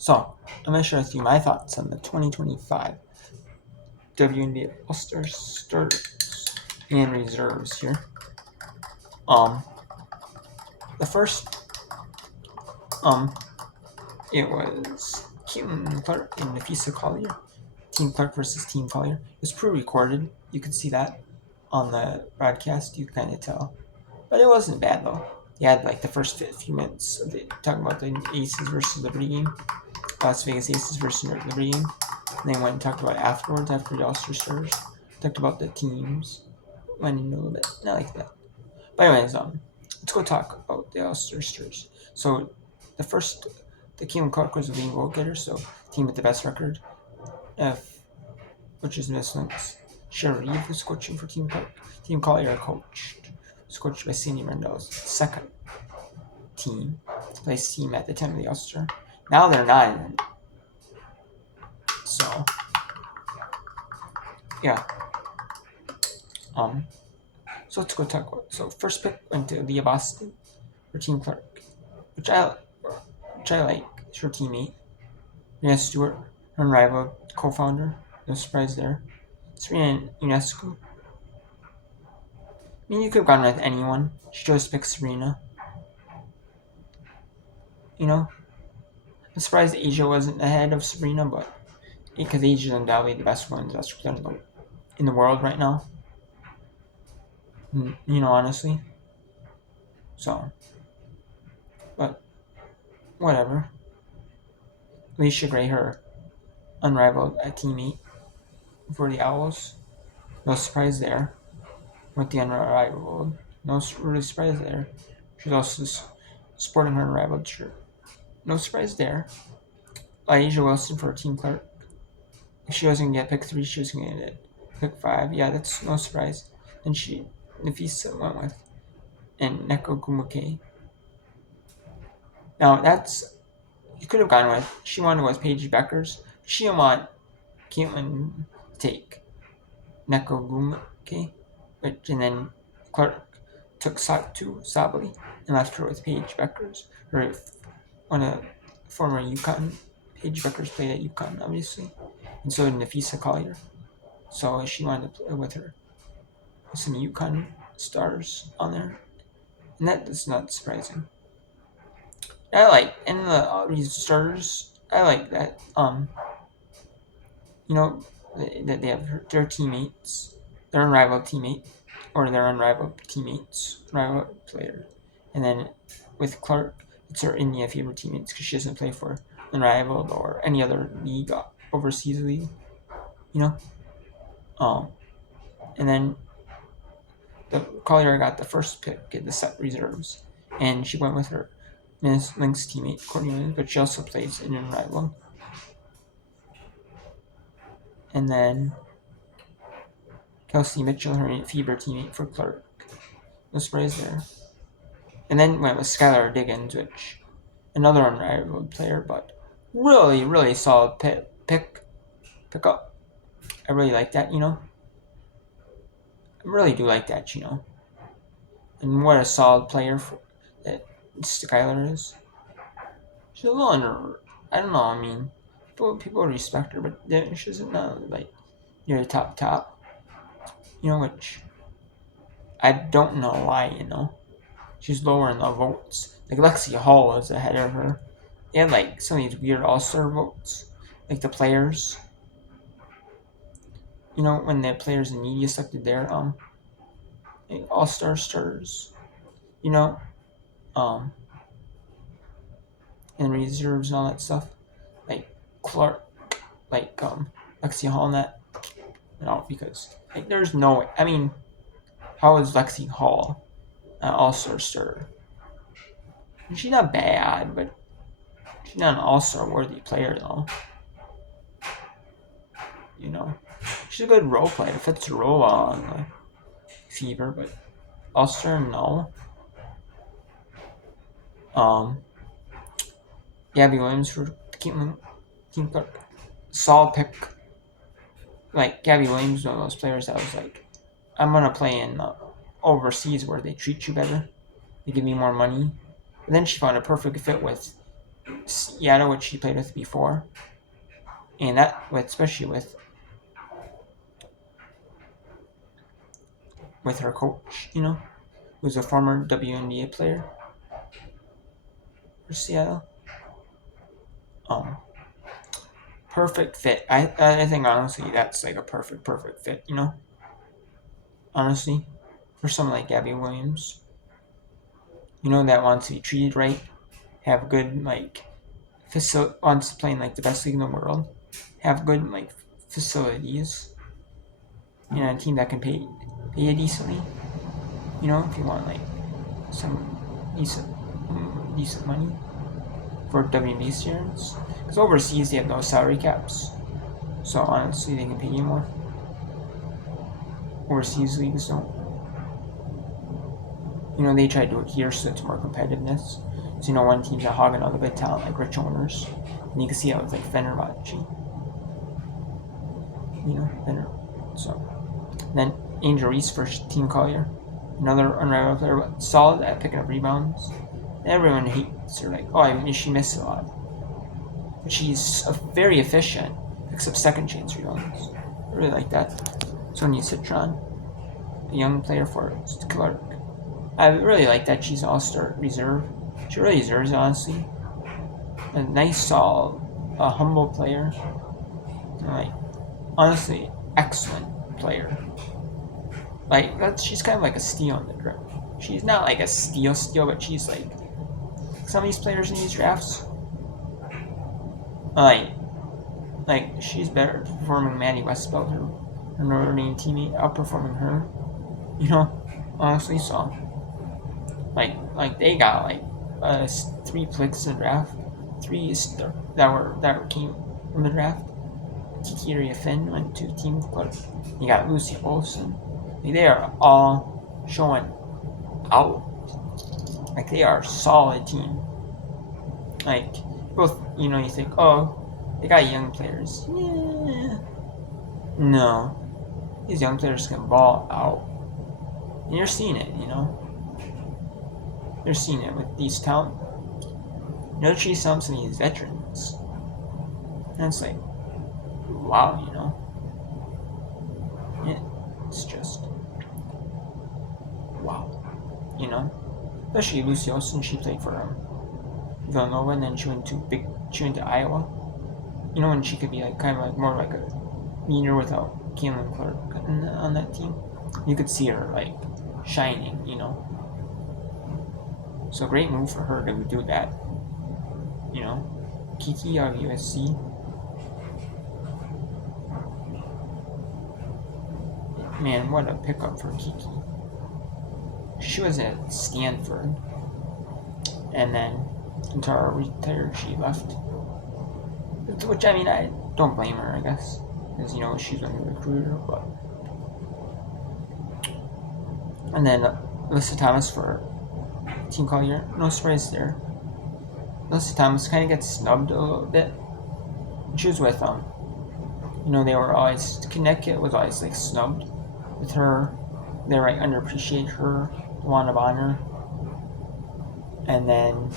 So, I'm going to share with you my thoughts on the 2025 WNBA All-Star starters and reserves here. Um, the first, it was Caitlin Clark and Nafisa Collier. Team Clark versus Team Collier. It was pre-recorded. You could see that on the broadcast. You kind of tell, but it wasn't bad though. They had like the first few minutes of talking about the Aces versus Liberty game, Las Vegas Aces versus Liberty game. And they went and talked about it afterwards, after the All-Star starters. Talked about the teams. Went into a little bit. Not like that. But anyways, let's go talk about the All-Star starters. So the Caitlin Clark was the leading goal getter, so team with the best record. Which is Miss Lynx. Cherie was coaching for Team Clark. Team Collier was coached by Cindy Rendell's second team, place team at the time of the All-Star. Now they're not in it. So, yeah. So let's go talk about. So first pick went to Leah Boston for Team Clark, which I like. It's her teammate. Renee Stewart, her unrivaled co-founder. No surprise there. Serena UNESCO. I mean, you could have gone with anyone. She chose to pick Serena. You know, I'm surprised Asia wasn't ahead of Serena, but because Asia's undoubtedly the best women's basketball player in the world right now. You know, honestly. So, but whatever. Alicia Gray, her unrivaled teammate for the Owls. No surprise there. With the unrivaled. No really surprise there. She's also sporting her unrivaled shirt. No surprise there. Asia Wilson for Team Clark. If she wasn't going to get pick 3, she was going to get pick 5. Yeah, that's no surprise. And Nafisa went with. And Neko Gumuke. Now, you could have gone with, she wanted with Paige Beckers. She didn't want Caitlin to take Neko Gumuke. And then Clark took Satu Sabali and left her with Paige Beckers. Or one of the former UConn. Paige Beckers played at UConn, obviously. And so did Nafisa Collier. So she wanted to play with her. Some UConn stars on there. And that is not surprising. I like, and these starters, I like that, that they have their teammates, their unrivaled teammate, or their unrivaled teammates, rival player. And then with Clark, it's her India favorite teammates because she doesn't play for unrivaled or any other league, overseas league, you know? And then the Collier got the first pick in the set reserves, and she went with her Miss Lynx teammate, Courtney Williams, but she also plays in unrivaled. And then Kelsey Mitchell, her FIBA teammate for Clark. No surprise there. And then went with Skylar Diggins, which another unrivaled player, but really, really solid pick up. I really like that, you know. I really do like that, you know. And what a solid player that Skylar is. She's a little under. I don't know. I mean, people respect her, but she doesn't know like near the top. You know, which I don't know why. You know, she's lower in the votes. Like Lexi Hall is ahead of her. They had like some of these weird all-star votes, like the players. You know, when the players in media selected their all-star starters. You know, and reserves and all that stuff, like Clark, like Lexi Hall and that. No, because like there's no way. I mean, how is Lexi Hall an all-star starter? She's not bad, but she's not an all-star worthy player though. You know, she's a good role player. Fits her role on Fever, but all-star no. Gabby Williams for Team Clark. Solid pick. Like Gabby Williams, one of those players that was like, I'm gonna play in overseas where they treat you better, they give me more money. But then she found a perfect fit with Seattle, which she played with before, and that, especially with her coach, who's a former WNBA player for Seattle. Um, Perfect fit. I think honestly that's like a perfect fit. Honestly, for someone like Gabby Williams, that wants to be treated right, have good wants to play in like the best league in the world, have good like facilities, a team that can pay you decently. If you want like some decent money for WNBA students, because overseas they have no salary caps, so honestly they can pay you more. Overseas leagues don't. They try to do it here so it's more competitiveness. So, one team's a hogging all the good talent, like rich owners. And you can see how it's like Fenerbahce. So, then Angel Reese for Team Collier. Another unrivaled player, but solid at picking up rebounds. Everyone hates her, like, she missed a lot. But she's very efficient, picks up second chance rebounds. I really like that. Sonia Citron, a young player for Clark. I really like that she's an all-star reserve. She really deserves it, honestly. A nice, solid, humble player. Honestly, excellent player. She's kind of like a steal in the draft. She's not like a steal, but she's like some of these players in these drafts. She's better performing Maddie Westbelt, her Notre Dame teammate, outperforming her. Honestly, so. They got 3 picks in the draft, 3 that came from the draft. Kiki Finn went to Team Clark. You got Lucy Olson. They are all showing out. They are a solid team. Both, you think, they got young players. Yeah. No. These young players can ball out. And you're seeing it, You're seeing it with these talent. Chase Thompson, these veterans. And it's like, wow, Yeah, it's just, wow. Especially Lucy Olson, she played for Villanova, and then she went to Iowa. When she could be kind of more like a leader without Caitlin Clark on that team. You could see her shining, So great move for her to do that. Kiki out of USC. Man, what a pickup for Kiki. She was at Stanford, and then until her retired, she left. Which, I don't blame her, I guess, because she's been a recruiter. But and then Alyssa Thomas for Team Collier. No surprise there. Alyssa Thomas kind of gets snubbed a little bit. She was with they were always Connecticut was always snubbed with her. They underappreciate her, want of honor. And then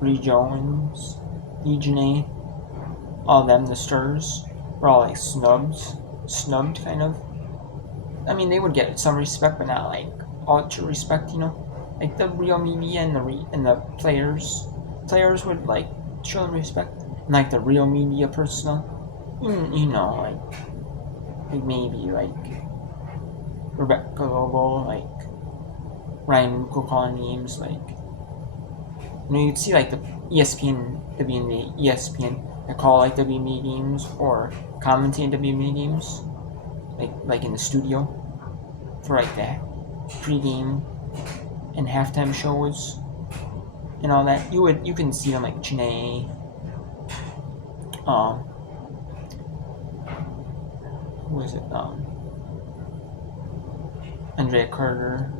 Bree Jones, Eugene, all them, the Stars, were all snubbed kind of. They would get some respect, but not all true respect, the real media and the players would show them respect, and the real media personnel, maybe Rebecca Lobo, Ryan Ruckel calling names, you'd see the ESPN, WNBA, ESPN that call WNBA games or commentate WNBA games, in the studio for the pregame and halftime shows and all that. You can see them Janae, who is it? Andrea Carter,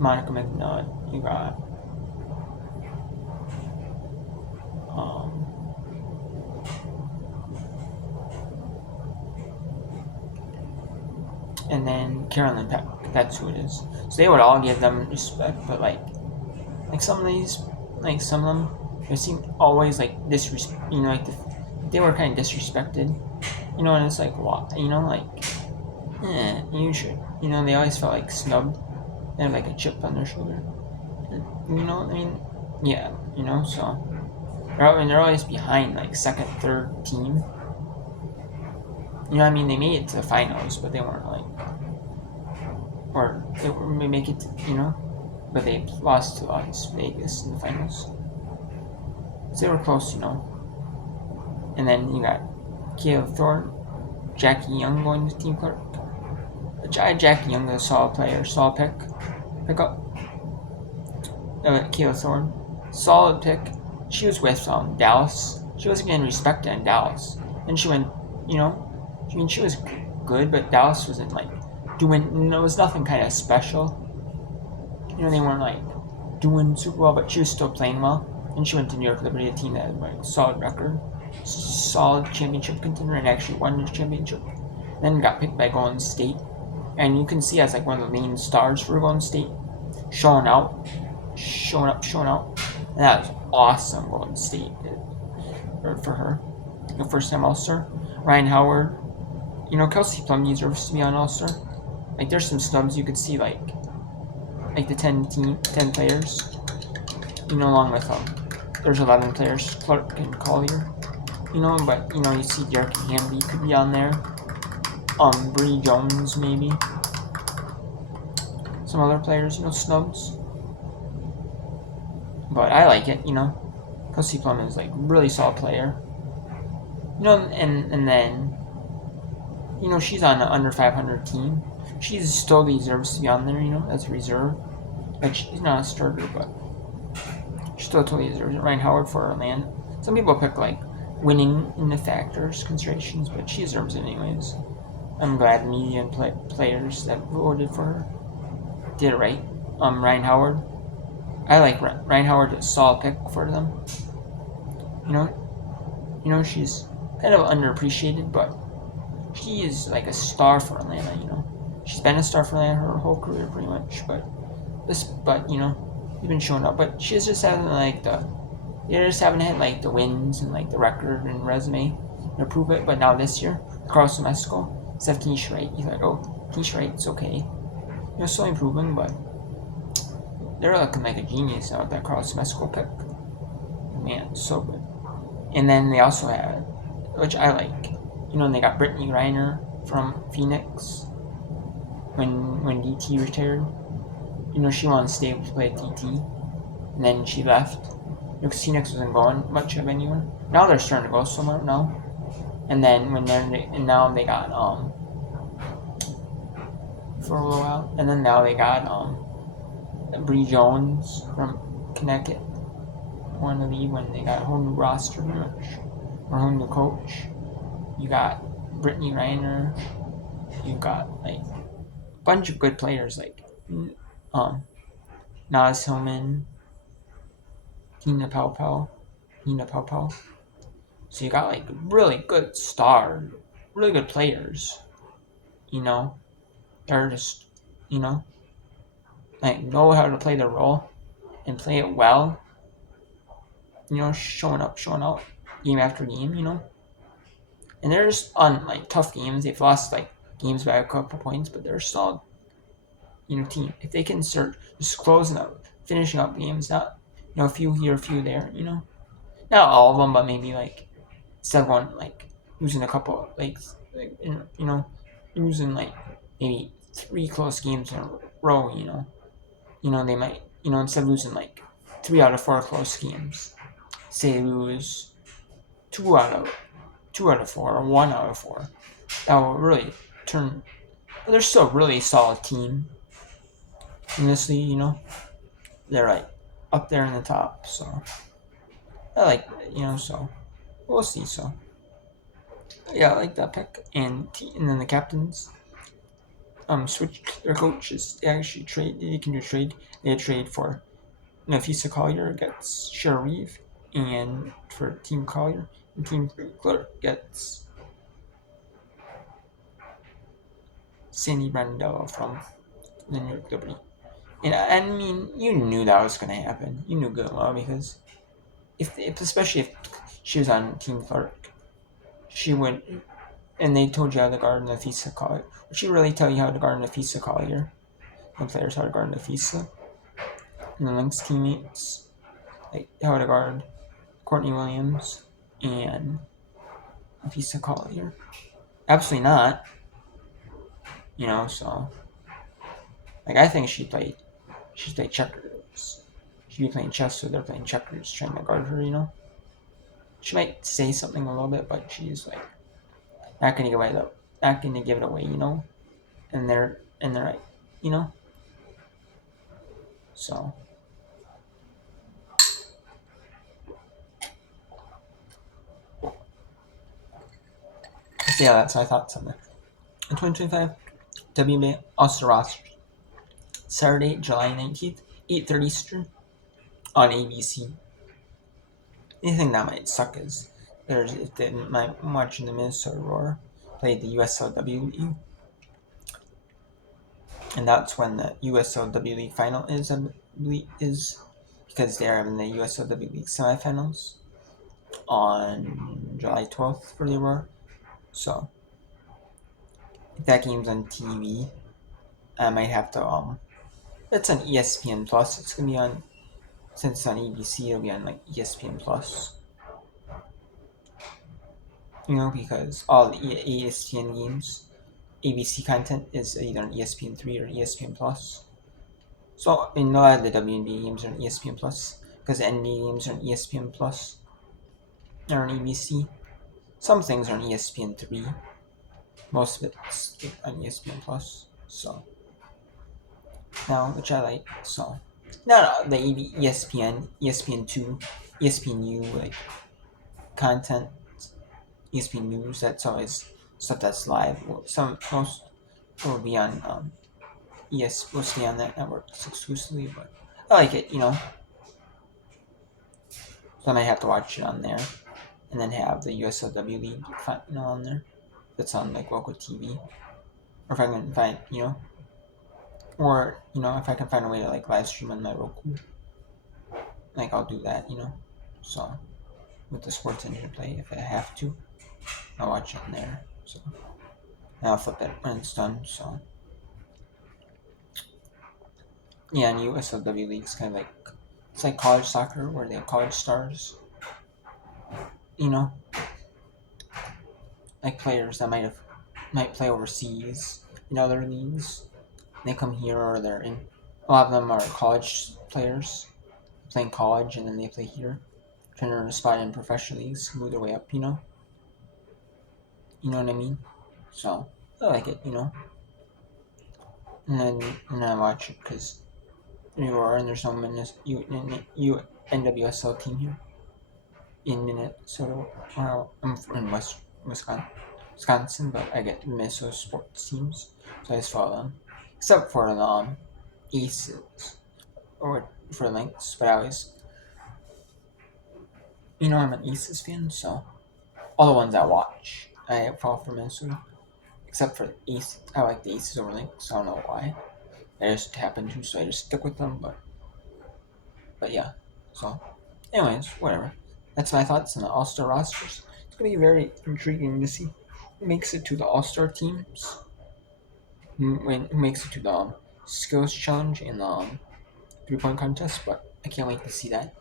Monica McNutt. You got and then Carolyn Peck. That's who it is. So they would all give them respect, but some of these, some of them, they seem always like disrespect. They were kind of disrespected. And it's like, what? You should. They always felt like snubbed. They had like a chip on their shoulder. Yeah. So they're always behind like second, third team. They made it to the finals, but they weren't or they may make it. But they lost to Las Vegas in the finals. So they were close. And then you got Caleb Thorne, Jackie Young going to team clerk. Jackie Young, a solid player, solid pick up. Caleb Thorne, solid pick. She was with Dallas. She wasn't getting respected in Dallas, and she went. She was good, but Dallas wasn't doing. It was nothing kind of special. They weren't doing super well, but she was still playing well. And she went to New York Liberty, a team that had a solid record, solid championship contender, and actually won the championship. Then got picked by Golden State, and you can see as one of the main stars for Golden State, showing up, and that was awesome. Golden State for her, the first time All-Star. Ryan Howard, Kelsey Plum deserves to be on All-Star. There's some snubs you could see the 10 players, along with there's 11 players, Clark and Collier, but you see Derek Hamby could be on there, Bree Jones maybe, some other players, snubs, but I like it, Kelsey Plum is really solid player, and then, she's on an under 500 team. She still deserves to be on there, as a reserve. She's not a starter, but she still totally deserves it. Ryan Howard for Orlando. Some people pick winning in the factors considerations, but she deserves it anyways. I'm glad media and players that voted for her did it right. Ryan Howard. I like Ryan Howard, a solid pick for them. She's kind of underappreciated, but she is a star for Atlanta. She's been a star for Atlanta her whole career pretty much, but she's been showing up. But she's just having hit the wins and the record and resume to prove it. But now this year, Carlos Mescal, instead of Keisha Wright, he's Keisha Wright's okay. Still improving, but they're looking like a genius now with that Carlos Mescal pick. Man, so good. And then they also had, which I like, they got Brittany Griner from Phoenix when DT retired. She wanted to stay to play at DT, and then she left. Because Phoenix wasn't going much of anywhere. Now they're starting to go somewhere now. And then now they got for a little while, and then now they got Bree Jones from Connecticut wanted to leave when they got a whole new roster pretty much, or a whole new coach. You got Brittany Reiner. You got a bunch of good players Naz Hillman, Tina Paupau. So you got really good stars, really good players. They're just know how to play their role and play it well. Showing out game after game. And they're just on tough games. They've lost games by a couple points, but they're solid. Team. If they can start just closing up, finishing up games, not a few here, a few there. Not all of them, but maybe instead of going losing a couple losing maybe 3 close games in a row. They might instead of losing 3 out of 4 close games, say they lose 2 out of 4 or 1 out of 4. That will really turn. But they're still a really solid team. In this league, they're up there in the top. So I so we'll see. So yeah, I like that pick. And then the captains switched their coaches. They actually trade. They can do trade. They trade for Nafisa Collier gets Cheryl Reeve, and for Team Collier, and Team Clerk gets Sandy Brandello from the New York Liberty. And I mean, you knew that was going to happen. You knew good and well because if especially if she was on Team Clark, she would. And they told you how to guard Nafisa Collier. Would she really tell you how to guard Nafisa Collier? The players how to guard Nafisa and the Lynx teammates, like how to guard Courtney Williams and Nafisa Collier. Absolutely not. So like I think she'd play checkers. She'd be playing chess, so they're playing checkers, trying to guard her. She might say something a little bit, but she's like not gonna give it away. And they're like, you know. So yeah, that's my thoughts on that. In 2025, WNBA All-Star roster, Saturday, July 19th, 8:30 Eastern on ABC. Anything that might suck is if they might watching the Minnesota Roar play the USLW League, and that's when the USLW League final is because they're having the USLW League semifinals on July 12th for the Roar. So if that game's on TV, I might have to it's on ESPN Plus. It's gonna be on since it's on ABC. It'll be on like ESPN Plus. Because all the ESPN games, ABC content is either on ESPN3 or ESPN Plus. So a lot of the WNBA games are on ESPN Plus because the NBA games are on ESPN Plus. They're on ABC. Some things are on ESPN3. Most of it's on ESPN Plus. So now, which I like. So not the ESPN, ESPN2, ESPNU like content, ESPN News. That's always stuff that's live. Most will be on will stay on that network exclusively, but I like it. So I might have to watch it on there, and then have the USLW League, on there. That's on like local TV, or if I can find, or if I can find a way to like live stream on my Roku, like I'll do that. So with the sports engine play, if I have to, I'll watch it on there. So and I'll flip it when it's done. So yeah, and USLW League is kind of like it's like college soccer where they have college stars. Like players that might play overseas in other leagues. They come here, or they're in. A lot of them are college players playing college, and then they play here, trying to earn a spot in professional leagues, move their way up. You know what I mean? So I like it. And I watch it because you are, and there's no NWSL team here in Minnesota. Well, I'm in Wisconsin, but I get Minnesota sports teams, so I just follow them. Except for the Aces, or for Lynx, but I always, I'm an Aces fan, so all the ones I watch, I follow for Minnesota. Except for Aces, I like the Aces over Lynx, I don't know why. I just happen to, so I just stick with them, but yeah, so anyways, whatever. That's my thoughts on the All-Star rosters. It's going to be very intriguing to see who makes it to the All-Star teams, who makes it to the skills challenge and the 3-point contest, but I can't wait to see that.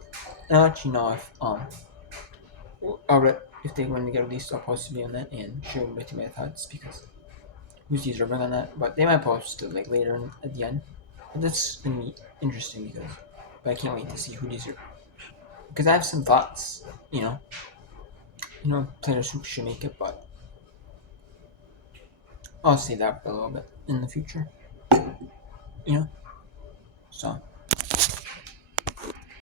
And I'll let you know if they when they get released, I'll post a video on that and share with you my thoughts because who's deserving on that. But they might post it like later at the end. But that's gonna be interesting but I can't wait to see who deserves. Because I have some thoughts, players who should make it, but I'll say that for a little bit in the future, you know. So